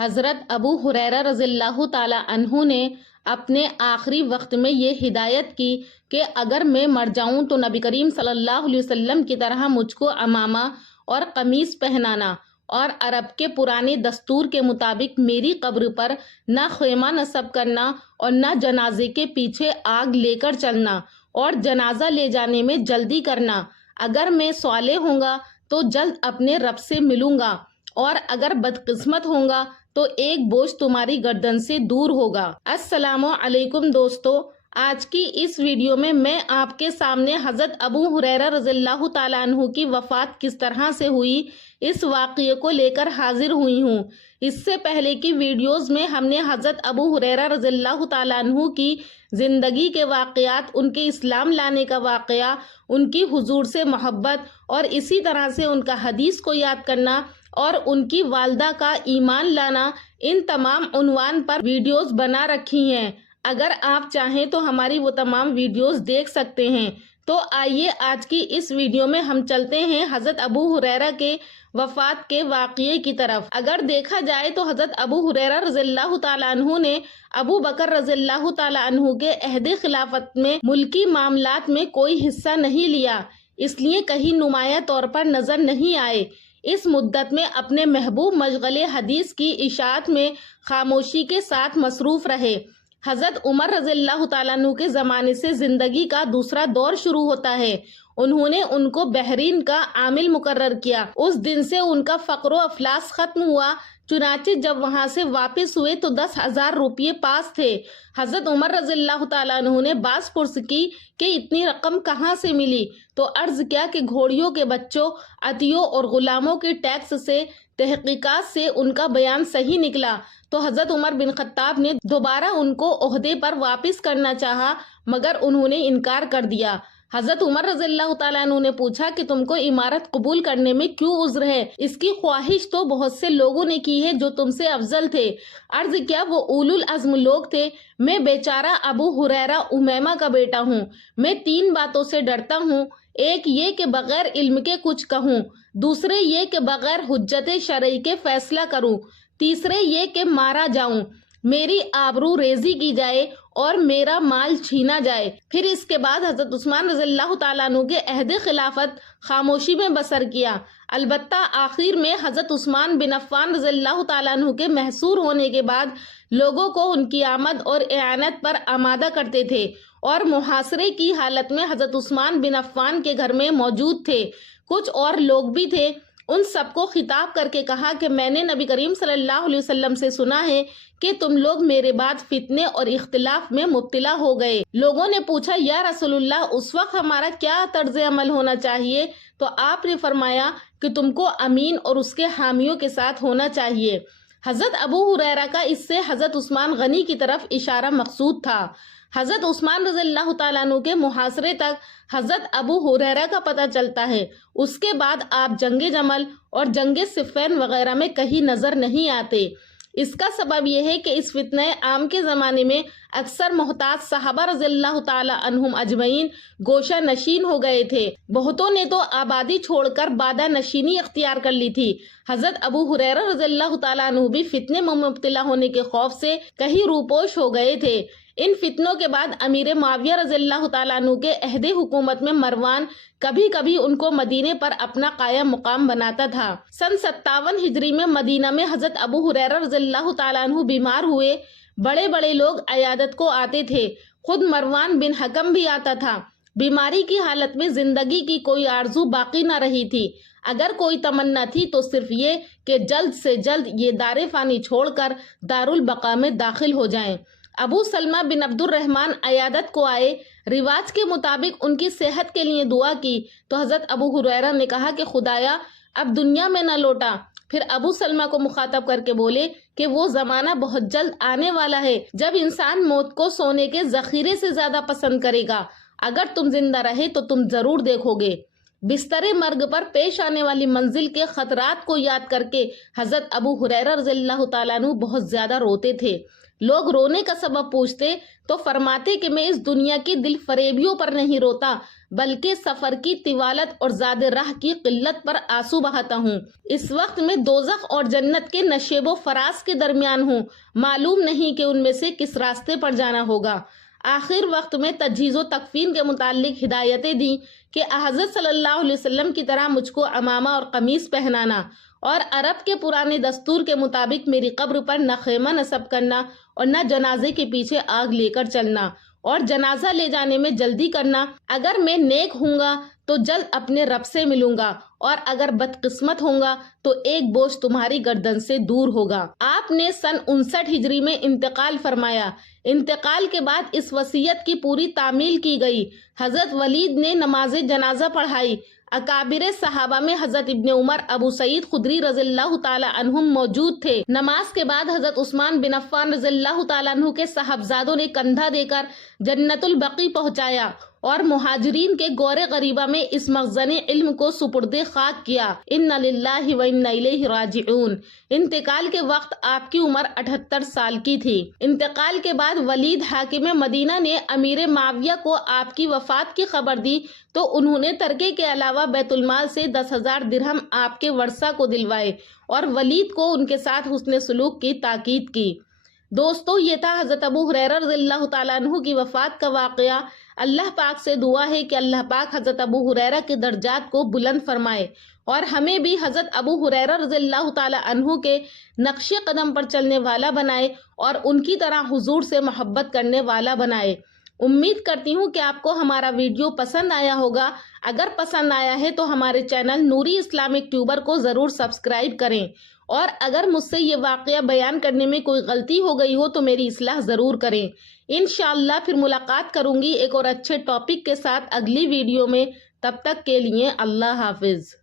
حضرت ابو ہریرہ رضی اللہ تعالی عنہ نے اپنے آخری وقت میں یہ ہدایت کی کہ اگر میں مر جاؤں تو نبی کریم صلی اللہ علیہ وسلم کی طرح مجھ کو عمامہ اور قمیص پہنانا، اور عرب کے پرانے دستور کے مطابق میری قبر پر نہ خیمہ نصب کرنا اور نہ جنازے کے پیچھے آگ لے کر چلنا، اور جنازہ لے جانے میں جلدی کرنا۔ اگر میں صالح ہوں گا تو جلد اپنے رب سے ملوں گا، اور اگر بدقسمت ہوں گا تو ایک بوجھ تمہاری گردن سے دور ہوگا۔ السلام علیکم دوستو، آج کی اس ویڈیو میں آپ کے سامنے حضرت ابو ہریرہ رضی اللہ تعالیٰ عنہ کی وفات کس طرح سے ہوئی، اس واقعے کو لے کر حاضر ہوئی ہوں۔ اس سے پہلے کی ویڈیوز میں ہم نے حضرت ابو ہریرہ رضی اللہ تعالیٰ عنہ کی زندگی کے واقعات، ان کے اسلام لانے کا واقعہ، ان کی حضور سے محبت، اور اسی طرح سے ان کا حدیث کو یاد کرنا اور ان کی والدہ کا ایمان لانا، ان تمام عنوان پر ویڈیوز بنا رکھی ہیں۔ اگر آپ چاہیں تو ہماری وہ تمام ویڈیوز دیکھ سکتے ہیں۔ تو آئیے آج کی اس ویڈیو میں ہم چلتے ہیں حضرت ابو ہریرہ کے وفات کے واقعے کی طرف۔ اگر دیکھا جائے تو حضرت ابو ہریرہ رضی اللہ تعالیٰ عنہ نے ابو بکر رضی اللہ تعالیٰ عنہ کے عہد خلافت میں ملکی معاملات میں کوئی حصہ نہیں لیا، اس لیے کہیں نمایاں طور پر نظر نہیں آئے۔ اس مدت میں اپنے محبوب مشغل حدیث کی اشاعت میں خاموشی کے ساتھ مصروف رہے۔ حضرت عمر رضی اللہ تعالیٰ عنہ کے زمانے سے زندگی کا دوسرا دور شروع ہوتا ہے۔ انہوں نے ان کو بحرین کا عامل مقرر کیا۔ اس دن سے ان کا فقر و افلاس ختم ہوا، چنانچہ جب وہاں سے واپس ہوئے تو 10,000 روپے پاس تھے۔ حضرت عمر رضی اللہ تعالیٰ عنہ نے باز پرس کی کہ اتنی رقم کہاں سے ملی، تو عرض کیا کہ گھوڑیوں کے بچوں، عطیوں اور غلاموں کے ٹیکس سے، تحقیقات سے ان کا بیان صحیح نکلا۔ تو حضرت عمر بن خطاب نے دوبارہ ان کو عہدے پر واپس کرنا چاہا، مگر انہوں نے انکار کر دیا۔ حضرت عمر رضی اللہ تعالیٰ عنہ نے پوچھا کہ تم کو امارت قبول کرنے میں کیوں عذر ہے؟ اس کی خواہش تو بہت سے لوگوں نے کی ہے جو تم سے افضل تھے۔ عرض کیا وہ اولو العزم لوگ تھے، میں بیچارہ ابو ہریرہ امیمہ کا بیٹا ہوں۔ میں 3 باتوں سے ڈرتا ہوں، ایک یہ کہ بغیر علم کے کچھ کہوں، دوسرے یہ کہ بغیر حجت شرعی کے فیصلہ کروں، تیسرے یہ کہ مارا جاؤں، میری آبرو ریزی کی جائے اور میرا مال چھینا جائے۔ پھر اس کے بعد حضرت عثمان رضی اللہ تعالیٰ عنہ کے عہد خلافت خاموشی میں بسر کیا۔ البتہ آخر میں حضرت عثمان بن عفان رضی اللہ تعالیٰ عنہ کے محصور ہونے کے بعد لوگوں کو ان کی آمد اور اعانت پر آمادہ کرتے تھے، اور محاصرے کی حالت میں حضرت عثمان بن عفان کے گھر میں موجود تھے۔ کچھ اور لوگ بھی تھے۔ ان سب کو خطاب کر کے کہا کہ میں نے نبی کریم صلی اللہ علیہ وسلم سے سنا ہے کہ تم لوگ میرے بعد فتنے اور اختلاف میں مبتلا ہو گئے۔ لوگوں نے پوچھا یا رسول اللہ اس وقت ہمارا کیا طرز عمل ہونا چاہیے؟ تو آپ نے فرمایا کہ تم کو امین اور اس کے حامیوں کے ساتھ ہونا چاہیے۔ حضرت ابو ہریرہ کا اس سے حضرت عثمان غنی کی طرف اشارہ مقصود تھا۔ حضرت عثمان رضی اللہ تعالیٰ عنہ کے محاصرے تک حضرت ابو ہریرہ کا پتہ چلتا ہے۔ اس کے بعد آپ جنگ جمل اور جنگ صفین وغیرہ میں کہیں نظر نہیں آتے۔ اس کا سبب یہ ہے کہ اس فتنہ عام کے زمانے میں اکثر محتاط صحابہ رضی اللہ تعالی عنہم اجمعین گوشہ نشین ہو گئے تھے۔ بہتوں نے تو آبادی چھوڑ کر بادہ نشینی اختیار کر لی تھی۔ حضرت ابو ہریرہ رضی اللہ تعالی عنہ بھی فتنے میں مبتلا ہونے کے خوف سے کہیں روپوش ہو گئے تھے۔ ان فتنوں کے بعد امیر معاویہ رضی اللہ تعالیٰ عنہ کے عہد حکومت میں مروان کبھی کبھی ان کو مدینے پر اپنا قائم مقام بناتا تھا۔ سن 57 ہجری میں مدینہ میں حضرت ابو ہریرہ رضی اللہ تعالیٰ عنہ بیمار ہوئے۔ بڑے بڑے لوگ عیادت کو آتے تھے، خود مروان بن حکم بھی آتا تھا۔ بیماری کی حالت میں زندگی کی کوئی آرزو باقی نہ رہی تھی۔ اگر کوئی تمنا تھی تو صرف یہ کہ جلد سے جلد یہ دار فانی چھوڑ کر دارالبقاء میں داخل ہو جائیں۔ ابو سلمہ بن عبد الرحمن عیادت کو آئے۔ رواج کے مطابق ان کی صحت کے لیے دعا کی تو حضرت ابو ہریرہ نے کہا کہ خدایا اب دنیا میں نہ لوٹا۔ پھر ابو سلمہ کو مخاطب کر کے بولے کہ وہ زمانہ بہت جلد آنے والا ہے جب انسان موت کو سونے کے ذخیرے سے زیادہ پسند کرے گا۔ اگر تم زندہ رہے تو تم ضرور دیکھو گے۔ بستر مرگ پر پیش آنے والی منزل کے خطرات کو یاد کر کے حضرت ابو ہریرہ رضی اللہ تعالیٰ عنہ بہت زیادہ روتے تھے۔ لوگ رونے کا سبب پوچھتے تو فرماتے کہ میں اس دنیا کی دل فریبیوں پر نہیں روتا بلکہ سفر کی طوالت اور زاد راہ کی قلت پر آنسو بہاتا ہوں۔ اس وقت میں دوزخ اور جنت کے نشیب و فراز کے درمیان ہوں، معلوم نہیں کہ ان میں سے کس راستے پر جانا ہوگا۔ آخر وقت میں تجہیز و تکفین کے متعلق ہدایتیں دیں کہ حضرت صلی اللہ علیہ وسلم کی طرح مجھ کو عمامہ اور قمیص پہنانا اور عرب کے پرانے دستور کے مطابق میری قبر پر نہ خیمہ نصب کرنا اور نہ جنازے کے پیچھے آگ لے کر چلنا اور جنازہ لے جانے میں جلدی کرنا۔ اگر میں نیک ہوں گا تو جلد اپنے رب سے ملوں گا اور اگر بدقسمت ہوں گا تو ایک بوجھ تمہاری گردن سے دور ہوگا۔ آپ نے سن 59 ہجری میں انتقال فرمایا۔ انتقال کے بعد اس وصیت کی پوری تعمیل کی گئی۔ حضرت ولید نے نماز جنازہ پڑھائی۔ اکابر صحابہ میں حضرت ابن عمر، ابو سعید خدری رضی اللہ تعالی عنہم موجود تھے۔ نماز کے بعد حضرت عثمان بن عفان رضی اللہ تعالی عنہ کے صاحبزادوں نے کندھا دے کر جنت البقیع پہنچایا اور مہاجرین کے گور غریبہ میں اس مخزن علم کو سپرد خاک کیا۔ انا للہ و انا الیہ راجعون۔ انتقال کے وقت آپ کی عمر 78 سال کی تھی۔ انتقال کے بعد ولید حاکم مدینہ نے امیر معاویہ کو آپ کی وفات کی خبر دی تو انہوں نے ترکے کے علاوہ بیت المال سے 10,000 درہم آپ کے ورثہ کو دلوائے اور ولید کو ان کے ساتھ حسن سلوک کی تاکید کی۔ دوستو، یہ تھا حضرت ابو ہریرہ رضی اللہ تعالیٰ عنہ کی وفات کا واقعہ۔ اللہ پاک سے دعا ہے کہ اللہ پاک حضرت ابو ہریرہ کے درجات کو بلند فرمائے اور ہمیں بھی حضرت ابو ہریرہ رضی اللہ تعالیٰ عنہ کے نقش قدم پر چلنے والا بنائے اور ان کی طرح حضور سے محبت کرنے والا بنائے۔ امید کرتی ہوں کہ آپ کو ہمارا ویڈیو پسند آیا ہوگا۔ اگر پسند آیا ہے تو ہمارے چینل نوری اسلامک ٹیوبر کو ضرور سبسکرائب کریں اور اگر مجھ سے یہ واقعہ بیان کرنے میں کوئی غلطی ہو گئی ہو تو میری اصلاح ضرور کریں۔ انشاءاللہ پھر ملاقات کروں گی ایک اور اچھے ٹاپک کے ساتھ اگلی ویڈیو میں۔ تب تک کے لیے اللہ حافظ۔